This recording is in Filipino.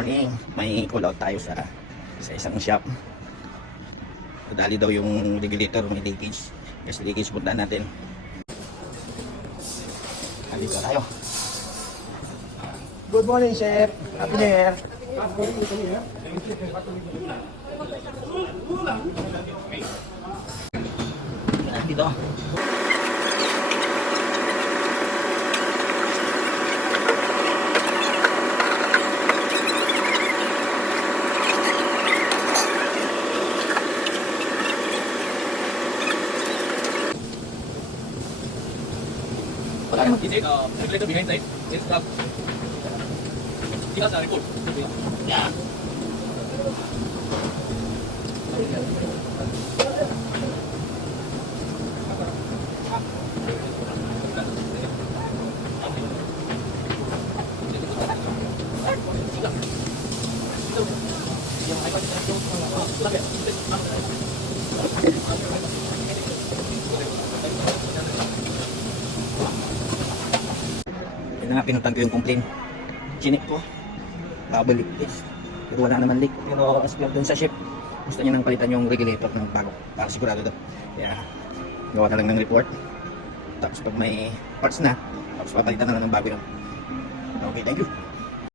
morning. May call out tayo sa isang shop. Dali daw yung regulator, may leakage. Kasi leakage puntaan natin. Halika tayo. Good morning, sir. Happy New Year. Dito. Is it regulator behind side? It's the give us a report. Yeah. Yun na nga, pinuntan ko yung complaint. Chinik ko. Bubble leak test. Pero wala naman leak. Pero as per dun sa ship, gusto niya nang palitan yung regulator ng bago. Para sigurado daw. Kaya gawa na lang ng report. Tapos pag may parts na, tapos papalitan na lang ng bago yun. Okay, thank you.